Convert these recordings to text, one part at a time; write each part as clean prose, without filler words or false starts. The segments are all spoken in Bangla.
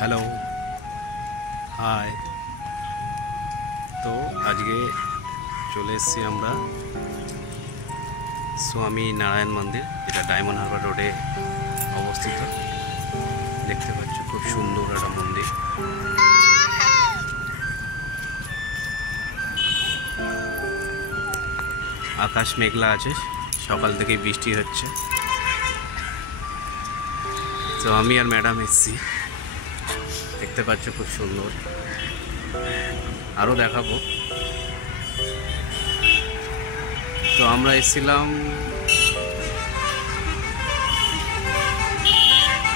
Hello, high. তো আজকে চলে এসেছি আমরা স্বামী নারায়ণ মন্দির, যেটা ডায়মন্ড হারবার রোডে অবস্থিত। দেখতে পাচ্ছ খুব সুন্দর একটা মন্দির। আকাশ মেঘলা আছে, সকাল থেকে বৃষ্টি হচ্ছে। তো আমি আর ম্যাডাম এসেছি, দেখতে পাচ্ছ খুব সুন্দর। আরও দেখাবো। তো আমরা এসেছিলাম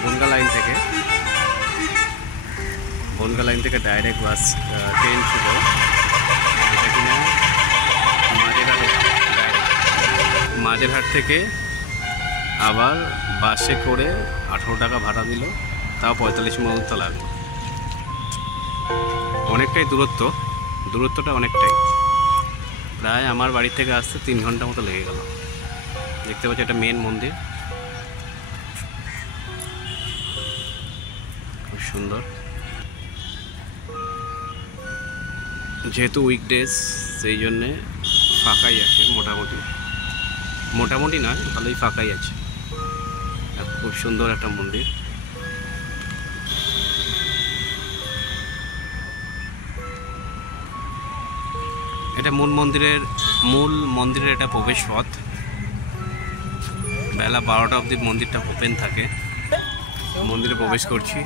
বনগা লাইন থেকে ডাইরেক্ট বাস ট্রেন ছিল, যেটা কিনা মাঝেরহাট থেকে আবার বাসে করে 18 টাকা ভাড়া দিল, তাও 45 মিনিট তো লাগলো। অনেকটাই দূরত্বটা অনেকটাই, প্রায় আমার বাড়ি থেকে আসতে 3 ঘন্টা মতো লেগে গেল। দেখতে পাচ্ছি এটা মেন মন্দির, খুব সুন্দর। যেহেতু উইকডেজ, সেই জন্যে ফাঁকাই আছে, মোটামুটি নয়, ভালোই ফাঁকাই আছে। খুব সুন্দর একটা মন্দির। এটা মূল মন্দিরের এটা প্রবেশ পথ। বেলা 12টা অবধি মন্দিরটা ওপেন থাকে। মন্দিরে প্রবেশ করছি।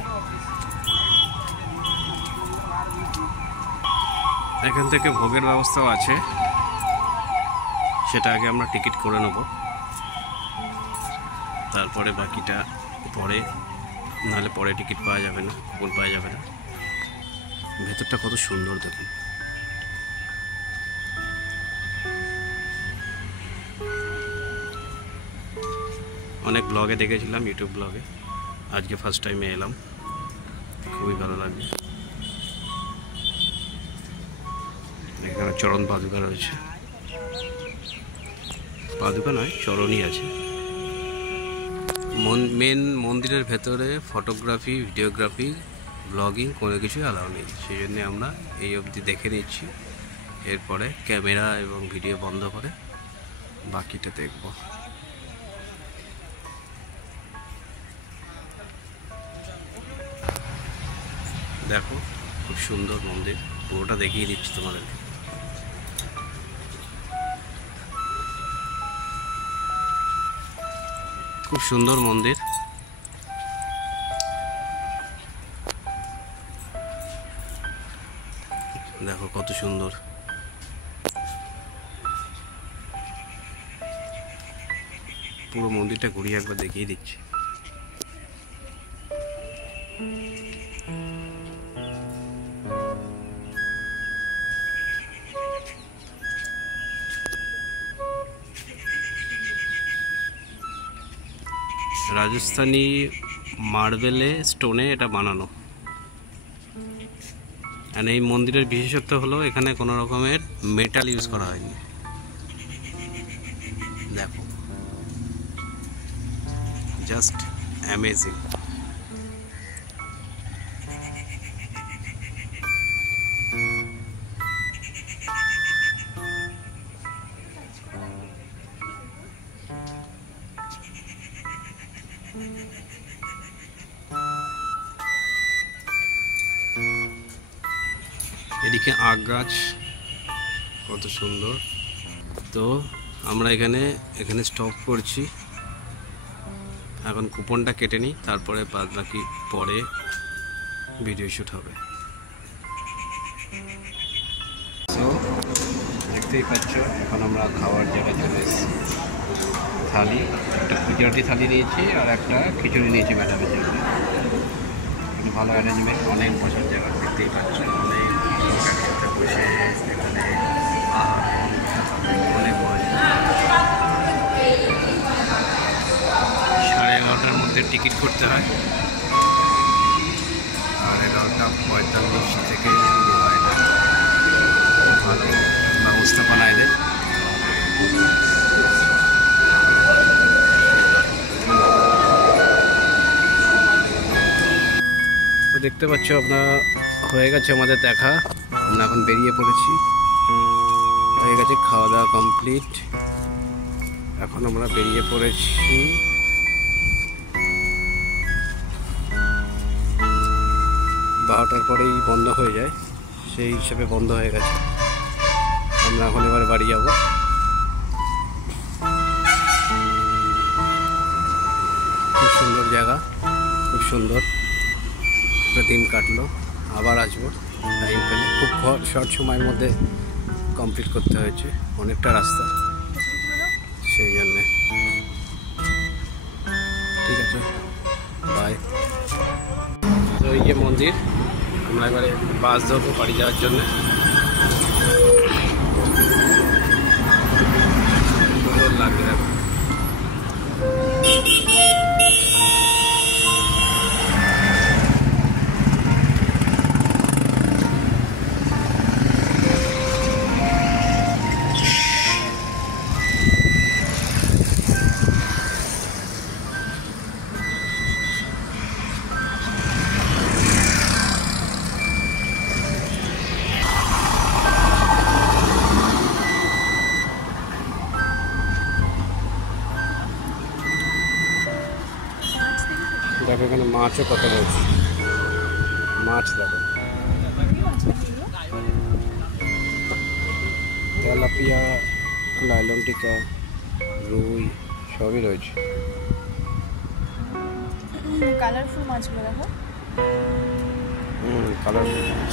এখান থেকে ভোগের ব্যবস্থাও আছে, সেটা আগে আমরা টিকিট করে নেব, তারপরে বাকিটা পরে, নাহলে পরে টিকিট পাওয়া যাবে না, কুপন পাওয়া যাবে না। ভেতরটা কত সুন্দর দেখুন। অনেক ব্লগে দেখেছিলাম, ইউটিউব ব্লগে, আজকে ফার্স্ট টাইমে এলাম, খুবই ভালো লাগছে। এখানে চরণ পাদুকা রয়েছে, পাদুকা নয়, চরণই আছে। মেন মন্দিরের ভেতরে ফটোগ্রাফি, ভিডিওগ্রাফি, ব্লগিং কোনো কিছু অ্যালাউ নেই, সেই জন্যে আমরা এই অবধি দেখে নিচ্ছি। এরপরে ক্যামেরা এবং ভিডিও বন্ধ করে বাকিটা দেখব। দেখো খুব সুন্দর মন্দির, পুরোটা দেখিয়ে দিচ্ছি তোমাদেরকে। খুব সুন্দর মন্দির। দেখো কত সুন্দর। পুরো মন্দিরটা ঘুরিয়ে একবার দেখিয়ে দিচ্ছি। রাজস্থানী মার্বেলে স্টোনে এটা বানানো। আর এই মন্দিরের বিশেষত্ব হলো এখানে কোনো রকমের মেটাল ইউজ করা হয়নি। দেখো, জাস্ট অ্যামেজিং। এদিকে আখ গাছ, কত সুন্দর। তো আমরা এখানে স্টপ করছি, এখন কুপনটা কেটে নিই, তারপরে বাদ বাকি পরে ভিডিও শ্যুট হবে। তো দেখতেই পাচ্ছ, এখন আমরা খাওয়ার জায়গায় চলে এসেছি। থালি, একটা গুজরাটি থালি নিয়েছি আর একটা খিচুড়ি নিয়েছি ম্যাডামের জন্য। ভালো অ্যারেঞ্জমেন্ট, অনেক বসার জায়গা, দেখতেই পাচ্ছ, অনেক লোক একসাথে বসে এখানে অনেক বড়। 11:30টার মধ্যে টিকিট করতে হয়, আর 11:45 থেকে শুরু হয়। ভালো ব্যবস্থাপনা এদের। দেখতে পাচ্ছ আপনারা, হয়ে গেছে আমাদের দেখা। আমরা এখন বেরিয়ে পড়েছি, হয়ে গেছে খাওয়া দাওয়া কমপ্লিট। এখন আমরা বেরিয়ে পড়েছি। 12টার পরেই বন্ধ হয়ে যায়, সেই হিসেবে বন্ধ হয়ে গেছে। আমরা এখন এবার বাড়ি যাব। খুব সুন্দর জায়গা, খুব সুন্দর একটা দিন কাটলো। আবার আসবো টাইম পেলে। খুব শর্ট সময়ের মধ্যে কমপ্লিট করতে হয়েছে, অনেকটা রাস্তা, সেই জন্যে। ঠিক আছে, বাই। তো এই যে মন্দির, আমরা এবারে বাস ধরবো বাড়ি যাওয়ার জন্য। সুন্দর লাগবে দেখো। দেখো এখানে মাছও কত রয়েছে, মাছ দেখো, তেলাপিয়া, লাইলন টিকা, রুই সবই রয়েছে। কালারফুল মাছগুলো দেখো। কালারফুল মাছ।